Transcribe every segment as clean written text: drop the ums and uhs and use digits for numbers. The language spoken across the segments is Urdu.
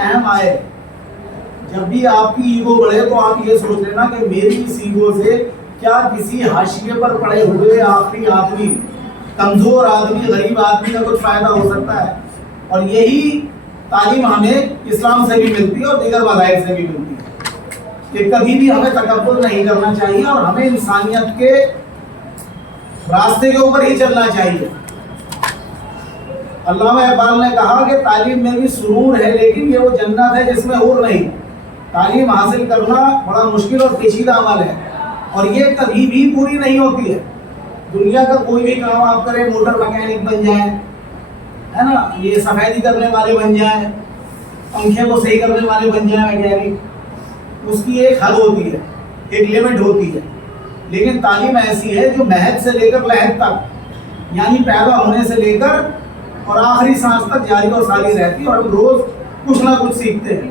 اہم آئے. جب بھی آپ کی ایگو بڑھے تو آپ یہ سوچ لینا کہ میری اس ایگو سے کیا کسی حاشیے پر پڑے ہوئے آخری آدمی, کمزور آدمی, غریب آدمی کا کچھ فائدہ ہو سکتا ہے. اور یہی تعلیم ہمیں اسلام سے بھی ملتی ہے اور دیگر مذاہب سے بھی ملتی ہے کہ کبھی بھی ہمیں تکبر نہیں کرنا چاہیے اور ہمیں انسانیت کے راستے کے اوپر ہی چلنا چاہیے. علامہ اقبال نے کہا کہ تعلیم میں بھی سرور ہے لیکن یہ وہ جنت ہے جس میں حور نہیں. تعلیم حاصل کرنا بڑا مشکل اور پیچیدہ عمل ہے اور یہ کبھی بھی پوری نہیں ہوتی ہے. دنیا کا کوئی بھی کام آپ کریں, موٹر مکینک بن جائیں, ہے نا, یہ سفیدی کرنے والے بن جائیں, پنکھے کو صحیح کرنے والے بن جائیں میکینک, اس کی ایک حد ہوتی ہے, ایک لمٹ ہوتی ہے. لیکن تعلیم ایسی ہے جو مہد سے لے کر لحد تک, یعنی پیدا ہونے سے لے کر اور آخری سانس تک جاری اور ساری رہتی ہے. اور ہم روز کچھ نہ کچھ سیکھتے ہیں.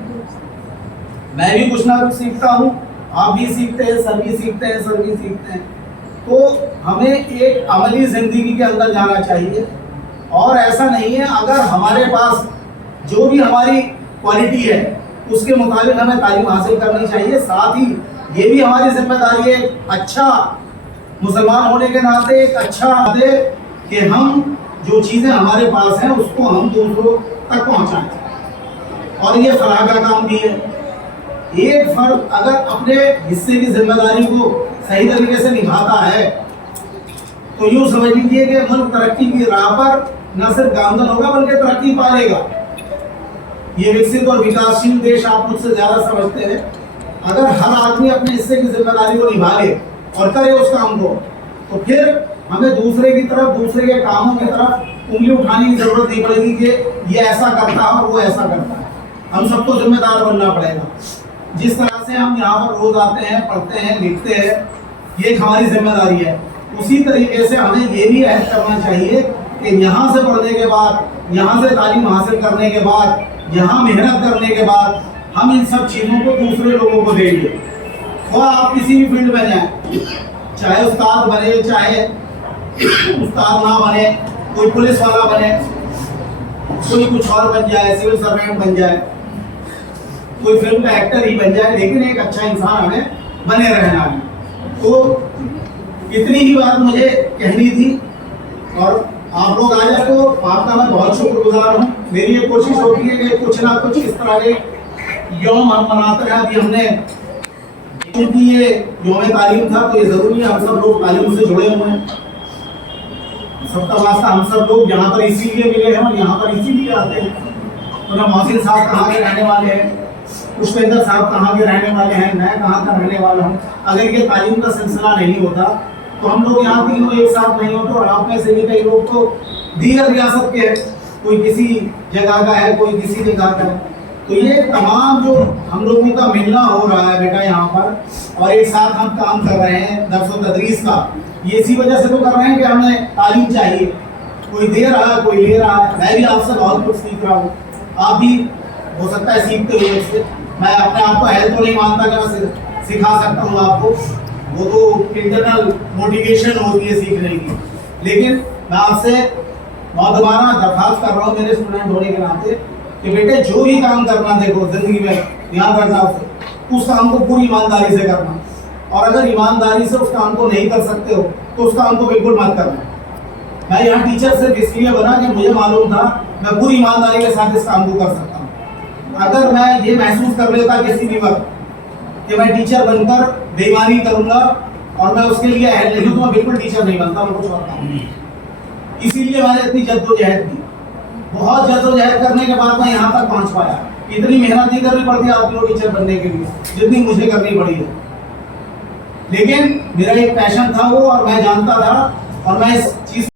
میں بھی کچھ نہ کچھ سیکھتا ہوں, آپ بھی سیکھتے ہیں, سب بھی سیکھتے ہیں, سب بھی سیکھتے ہیں. تو ہمیں ایک عملی زندگی کے اندر جانا چاہیے. اور ایسا نہیں ہے, اگر ہمارے پاس جو بھی ہماری کوالٹی ہے اس کے مطابق ہمیں تعلیم حاصل کرنی چاہیے. ساتھ ہی یہ بھی ہماری ذمہ داری ہے اچھا مسلمان ہونے کے ناطے, ایک اچھا دے کہ ہم جو چیزیں ہمارے پاس ہیں اس کو ہم دوسروں تک پہنچائیں. اور یہ فلاح کا کام بھی ہے. ایک فرد اگر اپنے حصے کی ذمہ داری کو صحیح طریقے سے نبھاتا ہے تو یوں سمجھ لیجیے کہ ملک ترقی کی راہ پر نہ صرف گامزن ہوگا بلکہ ترقی پالے گا. یہ وکست اور وکاسشیل دیش آپ مجھ سے زیادہ سمجھتے ہیں. اگر ہر آدمی اپنے حصے کی ذمہ داری کو نبھا لے اور کرے اس کام کو تو پھر ہمیں دوسرے کی طرف, دوسرے کے کاموں کی طرف انگلی اٹھانے کی ضرورت نہیں پڑے گی کہ یہ ایسا کرتا ہے اور وہ ایسا کرتا ہے. ہم سب کو ذمہ دار بننا پڑے گا. جس طرح سے ہم یہاں پر روز آتے ہیں, پڑھتے ہیں, لکھتے ہیں, یہ ایک ہماری ذمہ داری ہے. اسی طریقے سے ہمیں یہ بھی عہد کرنا چاہیے کہ یہاں سے پڑھنے کے بعد, یہاں سے تعلیم حاصل کرنے کے بعد, یہاں محنت کرنے کے بعد ہم ان سب چیزوں کو دوسرے لوگوں کو دیں گے. خواہ آپ کسی بھی فیلڈ میں جائیں, چاہے استاد بنے, چاہے استاد نہ بنے, کوئی پولیس والا بنے, کوئی کچھ اور بن جائے, سول سروینٹ بن جائے, کوئی فلم کا ایکٹر ہی بن جائے, لیکن ایک اچھا انسان ہمیں بنے رہنا ہے. تو اتنی ہی بات مجھے کہنی تھی اور آپ لوگ آ جائے تو آپ کا میں بہت شکر گزار ہوں. میری یہ کوشش ہوتی ہے کہ کچھ نہ کچھ اس طرح کے یوم ہم مناتے ہیں. ابھی ہم نے کیونکہ یہ یوم تعلیم تھا تو یہ ضروری ہے, ہم سب لوگ تعلیم سے جڑے ہوئے ہیں. سب کا واسطہ ہم سب لوگ یہاں پر اسی لیے ملے ہیں اور یہاں پر اسی لیے آتے ہیں. محسن صاحب کہاں کے رہنے والے ہیں, پشپیندر صاحب کہاں کے رہنے والے ہیں, میں کہاں کا رہنے والا ہوں. اگر یہ تعلیم کا سلسلہ نہیں ہوتا تو ہم لوگ یہاں تینوں ایک ساتھ نہیں ہوتے. اور آپ میں سے بھی کئی لوگ تو دیگر ریاست کے ہیں, کوئی کسی جگہ کا ہے, کوئی کسی جگہ کا ہے. تو یہ تمام جو ہم لوگوں کا ملنا ہو رہا ہے بیٹا یہاں پر اور ایک ساتھ ہم کام کر رہے ہیں درس و تدریس کا, یہ اسی وجہ سے تو کر رہے ہیں کہ ہمیں تعلیم چاہیے. کوئی دے رہا ہے, کوئی لے رہا ہے. میں بھی آپ سے بہت کچھ سیکھ رہا ہوں, آپ بھی ہو سکتا ہے سیکھتے ہوئے اس سے. میں اپنے آپ کو اہل تو نہیں مانتا کہ میں سکھا سکتا ہوں آپ کو, وہ تو انٹرنل موٹیویشن ہوتی ہے سیکھنے کی. لیکن میں آپ سے دوبارہ درخواست کر رہا ہوں میرے اسٹوڈنٹ ہونے کے ناطے کہ بیٹے جو بھی کام کرنا دیکھو زندگی میں, یاد رکھنا اس کام کو پوری ایمانداری سے کرنا. اور اگر ایمانداری سے اس کام کو نہیں کر سکتے ہو تو اس کام کو بالکل مت کرنا. میں یہاں ٹیچر صرف اس لیے بنا کہ مجھے معلوم تھا میں پوری ایمانداری کے ساتھ اس کام کو کر سکتا ہوں. اگر میں یہ محسوس کر لیتا کسی بھی وقت کہ میں ٹیچر بن کر بے ایمانی کروں گا اور میں اس کے لیے اہل نہیں ہوں تو میں بالکل ٹیچر نہیں بنتا, میں کچھ اور کام. اسی لیے میں نے اتنی جدوجہد کی. بہت جدوجہد کرنے کے بعد میں یہاں تک پہنچ پایا. اتنی محنت نہیں کرنی پڑتی آپ کو ٹیچر بننے کے لیے جتنی مجھے کرنی پڑی ہے. لیکن میرا ایک پیشن تھا وہ, اور میں جانتا تھا اور میں اس